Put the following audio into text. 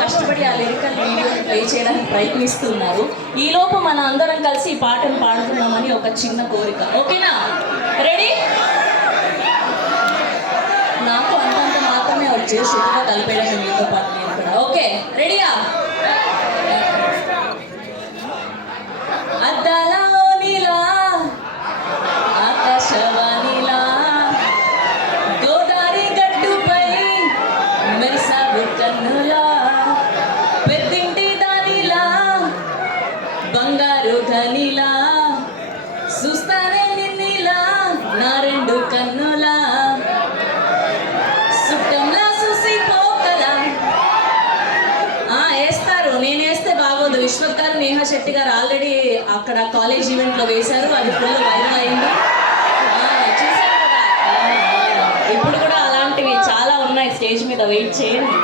కష్టపడి ఆ లిరికల్ వీడియోని ప్లే చేయడానికి ప్రయత్నిస్తున్నారు. ఈలోపు మన అందరం కలిసి ఈ పాటను పాడుతున్నామని ఒక చిన్న కోరిక. ఓకేనా? రెడీ? నాకు అంతంత మాత్రమే వచ్చే శుభ్రంగా కలిపేయడానికి మీతో పాటు నేను కూడా. ఓకే, రెడీయా? అద్దాలనిలా ఆకాశవాణిలా గోదారి గట్టుపై మెరిసావు కన్నులా పెద్దింటి దానిలా బంగారు ఘనిలా చూస్తానే నిన్నిలా నా రెండు కన్నులా సుట్టంలా చూసి పోకలా. వేస్తారు, నేను వేస్తే బాగోదు. విశ్వత్ గారు, నేహా శెట్టి గారు ఆల్రెడీ అక్కడ కాలేజ్ ఈవెంట్లో వేశారు, అది ఫుల్ వైరల్ అయింది. చూసారు కదా? ఇప్పుడు కూడా అలాంటివి చాలా ఉన్నాయి స్టేజ్ మీద, వెయిట్ చేయండి.